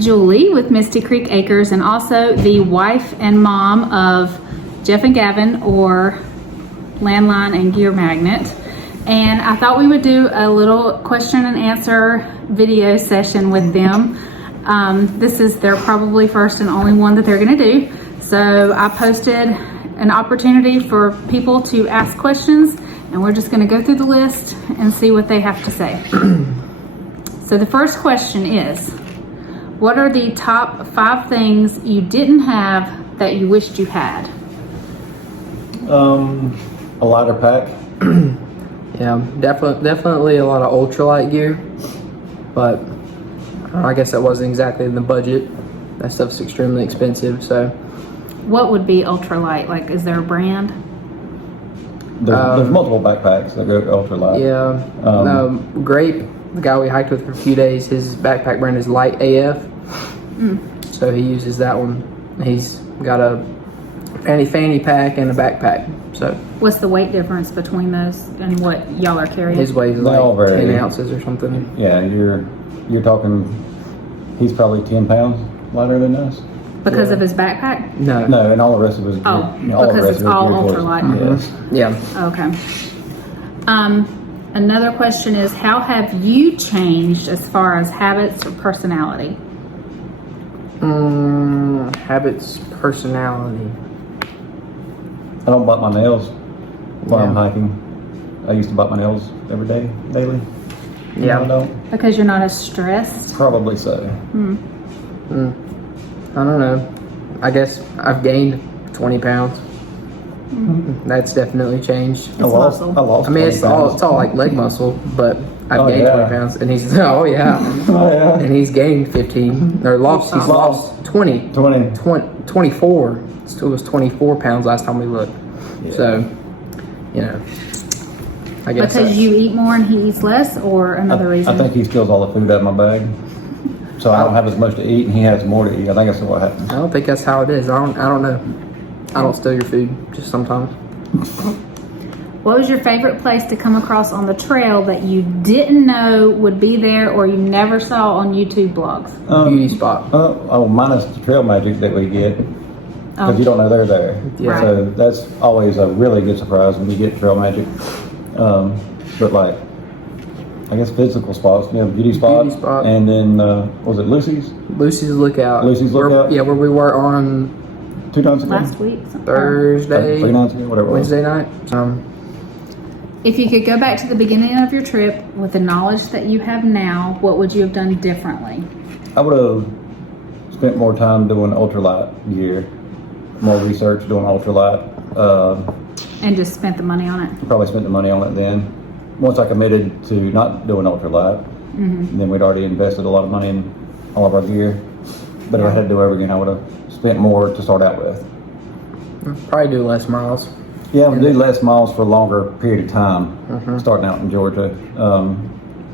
Julie with Misty Creek Acres, and also the wife and mom of Jeff and Gavin, or Landline and Gear Magnet. And I thought we would do a little question and answer video session with them. This is their probably first and only one that they're going to do. So I posted an opportunity for people to ask questions, and we're just going to go through the list and see what they have to say. So the first question is, what are the top 5 things you didn't have that you wished you had? A lighter pack. Yeah, definitely a lot of ultralight gear, but I guess that wasn't exactly in the budget. That stuff's extremely expensive, so. What would be ultralight? Like, is there a brand? There's multiple backpacks that go ultralight. Yeah. Grape, the guy we hiked with for a few days, his backpack brand is Light AF. So he uses that one. He's got a fanny pack and a backpack. So what's the weight difference between those and what y'all are carrying? his weight is like 10 ounces or something. Yeah, you're talking, he's probably 10 pounds lighter than us. Because of his backpack? No, and all the rest of his because it's all ultralight. Yes. Yeah. Okay. Another question is, how have you changed as far as habits or personality? Habits, personality. I don't bite my nails while I'm hiking. I used to bite my nails every day, daily. Yeah. I don't. Because you're not as stressed? Probably so. I don't know. I guess I've gained 20 pounds. That's definitely changed. I lost. I mean, it's all like leg muscle, but I've gained 20 pounds, and he's and he's gained 15 or lost. He's lost 24. Still was 24 pounds last time we looked. Yeah. So, you know, I guess because you eat more and he eats less, or another reason? I think he steals all the food out of my bag, so I don't have as much to eat, and he has more to eat. I think that's what happens. I don't think that's how it is. I don't know. I don't steal your food, just sometimes. What was your favorite place to come across on the trail that you didn't know would be there, or you never saw on YouTube blogs? Beauty spot. Minus the trail magic that we get, because you don't know they're there. Yeah. So that's always a really good surprise when you get trail magic. But like, I guess physical spots, beauty spot. And then, was it Lucy's? Lucy's Lookout. Yeah, where we were on 2 nights ago. Last week? Thursday. 3 nights ago, whatever it was. Wednesday night. If you could go back to the beginning of your trip with the knowledge that you have now, what would you have done differently? I would have spent more time doing ultralight gear, more research doing ultralight. And just spent the money on it? Probably spent the money on it then. Once I committed to not doing ultralight, then we'd already invested a lot of money in all of our gear. But if I had to do it over again, I would have spent more to start out with. Probably do less miles. Yeah, we do less miles for a longer period of time, starting out in Georgia.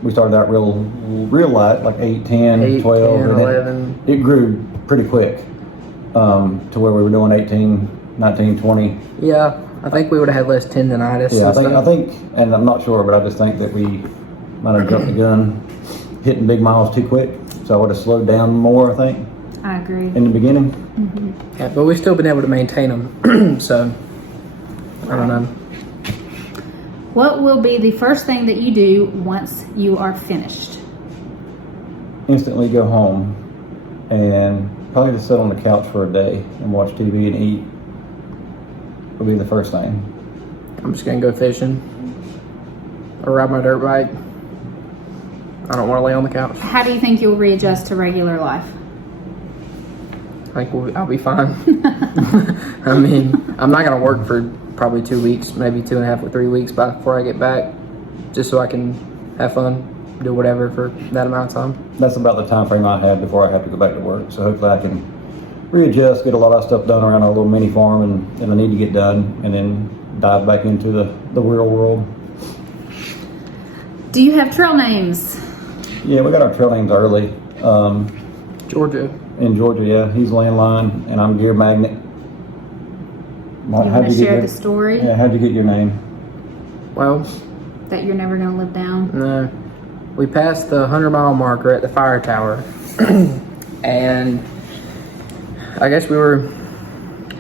We started out real light, like 8, 10, 12, 10, and 11. It grew pretty quick to where we were doing 18, 19, 20. Yeah, I think we would have had less tendonitis. Yeah, I think, and I'm not sure, but I just think that we might have jumped the gun, hitting big miles too quick. So I would have slowed down more, I think. I agree. In the beginning. Yeah, but we've still been able to maintain them. So, I don't know. What will be the first thing that you do once you are finished? Instantly go home and probably just sit on the couch for a day and watch TV and eat. Would be the first thing. I'm just gonna go fishing or ride my dirt bike. I don't want to lay on the couch. How do you think you'll readjust to regular life? I think I'll be fine. I mean, I'm not gonna work for probably 2 weeks, maybe 2.5 or 3 weeks before I get back, just so I can have fun, do whatever for that amount of time. That's about the time frame I have before I have to go back to work. So hopefully I can readjust, get a lot of stuff done around our little mini farm that I need to get done, and then dive back into the real world. Do you have trail names? Yeah, we got our trail names early. Georgia. In Georgia, yeah. He's Landline, and I'm Gear Magnet. You want to share the story? Yeah, how'd you get your name? Well, that you're never going to live down? No. We passed the 100-mile marker at the fire tower, and I guess we were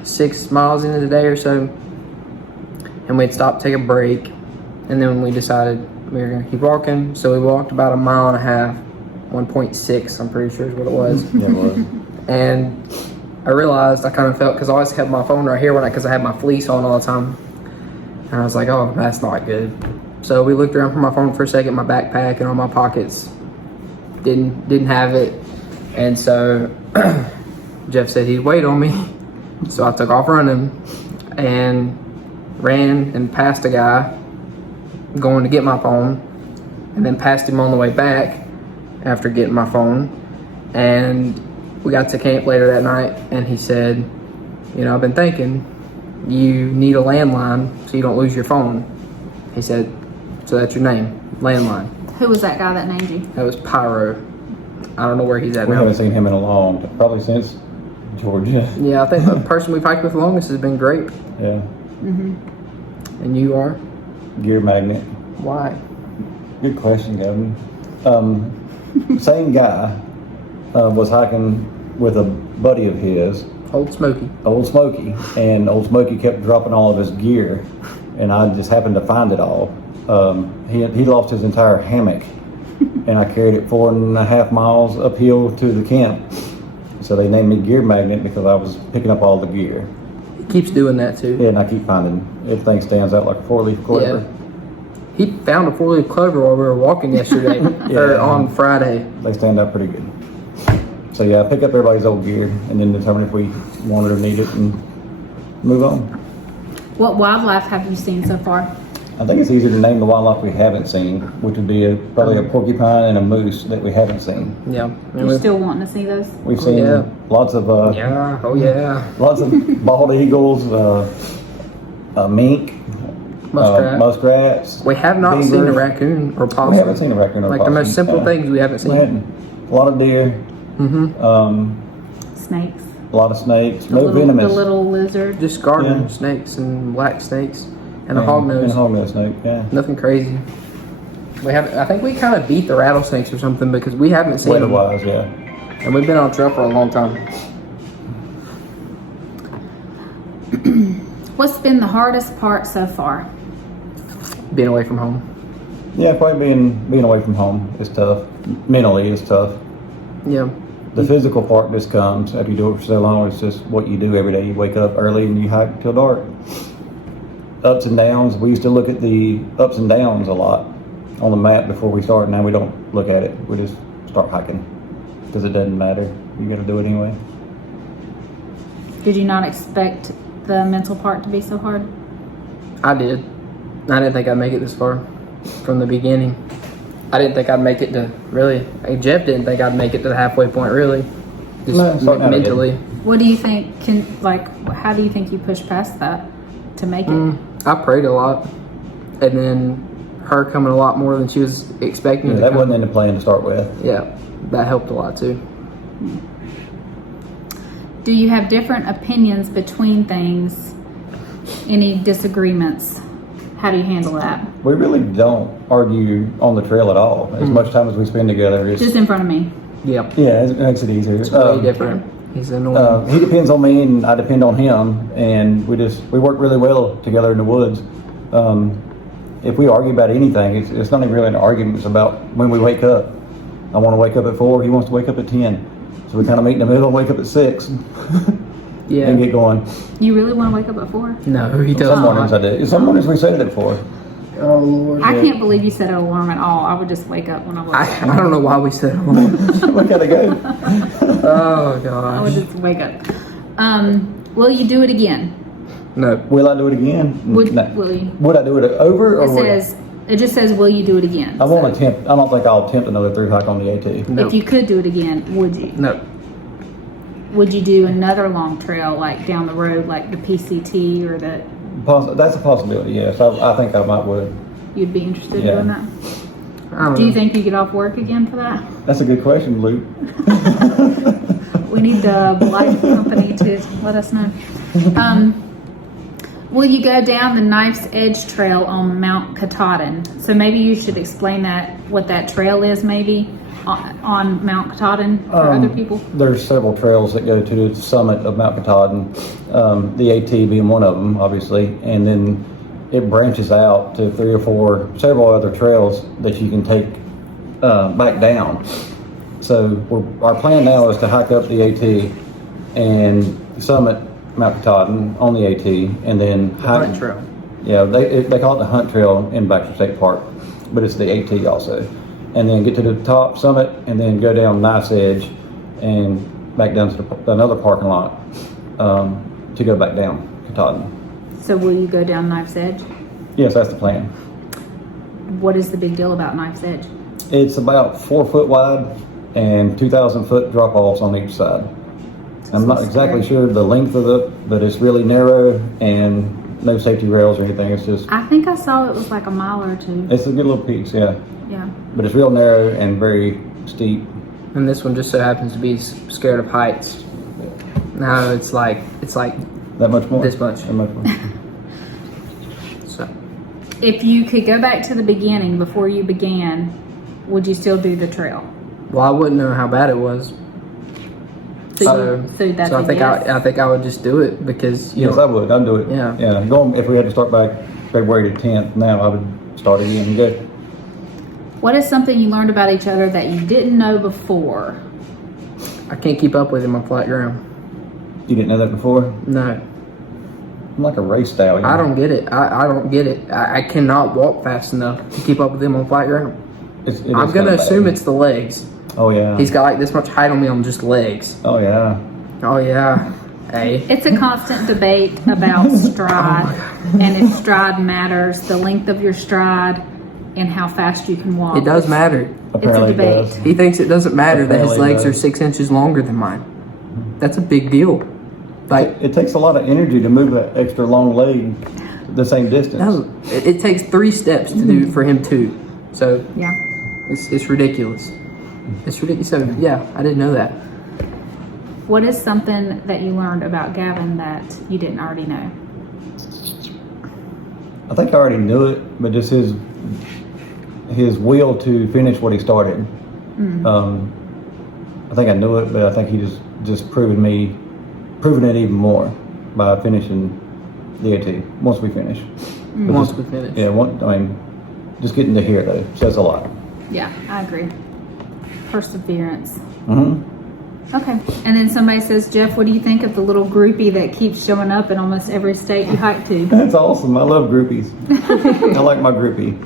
6 miles into the day or so, and we'd stopped to take a break, and then we decided we were gonna keep walking. So we walked about 1.5 miles, 1.6, I'm pretty sure is what it was. Yeah, it was. And I realized I kind of felt, because I always kept my phone right here because I had my fleece on all the time, and I was like, oh, that's not good. So we looked around for my phone for a second, my backpack and all my pockets. Didn't have it. And so Jeff said he'd wait on me. So I took off running and ran and passed a guy going to get my phone, and then passed him on the way back after getting my phone. And we got to camp later that night, and he said, I've been thinking you need a landline so you don't lose your phone. He said, so that's your name, landline. Who was that guy that named you? That was Pyro. I don't know where he's at We now. haven't seen him in a long time, probably since Georgia. Yeah, I think the person we've hiked with the longest has been Grape. Yeah. And you are? Gear magnet. Why? Good question, Gavin. Same guy was hiking with a buddy of his, Old Smoky. Old Smoky, and Old Smoky kept dropping all of his gear, and I just happened to find it all. He lost his entire hammock, and I carried it 4.5 miles uphill to the camp. So they named me Gear Magnet because I was picking up all the gear. He keeps doing that too. Yeah, and I keep finding everything stands out like a 4-leaf clover. Yeah. He found a 4-leaf clover while we were walking yesterday, or on Friday. They stand out pretty good. So yeah, I pick up everybody's old gear and then determine if we want it or need it and move on. What wildlife have you seen so far? I think it's easier to name the wildlife we haven't seen, which would be probably a porcupine and a moose that we haven't seen. Yeah. You still wanting to see those? We've seen yeah. lots of Yeah. Oh yeah. lots of bald eagles, mink, muskrats. We have not beavers. seen a raccoon or possum. We haven't seen a raccoon or Like possum. the most simple things we haven't We seen. hadn't. A lot of deer, Snakes. a lot of snakes, The no little, venomous. the little lizard. Just garden Yeah. snakes and black snakes and a And a hognose. hognose snake, yeah. Nothing crazy. We have. I think we kind of beat the rattlesnakes or something because we haven't seen them, Weather-wise, yeah. and we've been on trail for a long time. What's been the hardest part so far? Being away from home. Yeah, probably being away from home is tough. Mentally, it's tough. Yeah. The physical part just comes after you do it for so long. It's just what you do every day. You wake up early and you hike till dark. Ups and downs. We used to look at the ups and downs a lot on the map before we start. Now we don't look at it. We just start hiking because it doesn't matter. You got to do it anyway. Did you not expect the mental part to be so hard? I did. I didn't think I'd make it this far from the beginning. I didn't think I'd make it to really. Jeff didn't think I'd make it to the halfway point really. Just No, starting out mentally. What do you think how do you think you push past that to make it? I prayed a lot, and then her coming a lot more than she was expecting. Yeah, to that come. wasn't in the plan to start with. Yeah, that helped a lot too. Do you have different opinions between things? Any disagreements? How do you handle that? We really don't argue on the trail at all. As much time as we spend together, it's, Just in front of me. Yeah, yeah, it makes it easier. it's way different. He's annoying. He depends on me and I depend on him, and we work really well together in the woods. If we argue about anything, it's not even really an argument. It's about when we wake up. I want to wake up at 4. He wants to wake up at 10. So we kind of meet in the middle, wake up at 6, Yeah. and get going. You really want to wake up at 4? No, he does Some not. mornings I do. Some mornings we set it at 4. Oh Lord. I can't believe you set an alarm at all. I would just wake up when I woke up. I don't know why we said it. We gotta go. Oh I would gosh. just wake up. Will you do it again? No. Will I do it again? Would No. will you? Would I do it over or It just says will you do it again? I won't attempt. I don't think I'll attempt another through hike on the AT. No. If you could do it again, would you? No. Would you do another long trail like down the road, like the PCT or the? That's a possibility. Yes, I think I might would. You'd be interested Yeah. in doing that? I don't Do you know. think you get off work again for that? That's a good question, Luke. We need the life company to let us know. Will you go down the Knife's Edge Trail on Mount Katahdin? So maybe you should explain what that trail is, maybe on Mount Katahdin for other people. There's several trails that go to the summit of Mount Katahdin, the AT being one of them, obviously, and then it branches out to several other trails that you can take back down. So our plan now is to hike up the AT and summit Mount Katahdin on the AT, and then hike. Hunt trail. Yeah, they call it the Hunt Trail in Baxter State Park, but it's the AT also. And then get to the top summit, and then go down Knife's Edge, and back down to another parking lot to go back down Katahdin. So will you go down Knife's Edge? Yes, that's the plan. What is the big deal about Knife's Edge? It's about 4 foot wide and 2,000 foot drop offs on each side. I'm not exactly sure the length of it, but it's really narrow and no safety rails or anything. It's just. I think I saw it was like a mile or two. It's a good little piece, yeah. Yeah. But it's real narrow and very steep. And this one just so happens to be scared of heights. No, it's like That much more? This much. That much more. So. If you could go back to the beginning before you began, would you still do the trail? Well, I wouldn't know how bad it was. So that's I a think yes? I think I would just do it because Yes, I would. I'd do it. Yeah. Yeah. If we had to start back February the 10th, now I would start again and go. What is something you learned about each other that you didn't know before? I can't keep up with him on flat ground. You didn't know that before? No, I'm like a race stallion. I don't get it. I don't get it. I cannot walk fast enough to keep up with him on flat ground. I'm gonna assume it's the legs. Oh yeah. He's got like this much height on me on just legs. Oh yeah. Oh yeah. Hey. It's a constant debate about stride and if stride matters, the length of your stride and how fast you can walk. It does matter. Apparently it's a debate. it does. He thinks it doesn't matter that his Apparently it legs are does. 6 inches longer than mine. That's a big deal. Like, It takes a lot of energy to move that extra long leg the same distance. no, it takes 3 steps to do for him too. So Yeah. it's ridiculous. It's ridiculous. So yeah, I didn't know that. What is something that you learned about Gavin that you didn't already know? I think I already knew it, but just his will to finish what he started. I think I knew it, but I think he just proven it even more by finishing the AT once we finish. But Once just- we finish. Yeah, just getting to here though says a lot. Yeah, I agree. Perseverance. Mm-hmm. Okay. And then somebody says, Jeff, what do you think of the little groupie that keeps showing up in almost every state you hike to? That's awesome. I love groupies. I like my groupie.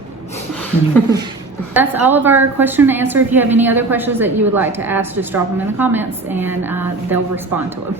That's all of our question and answer. If you have any other questions that you would like to ask, just drop them in the comments and they'll respond to them.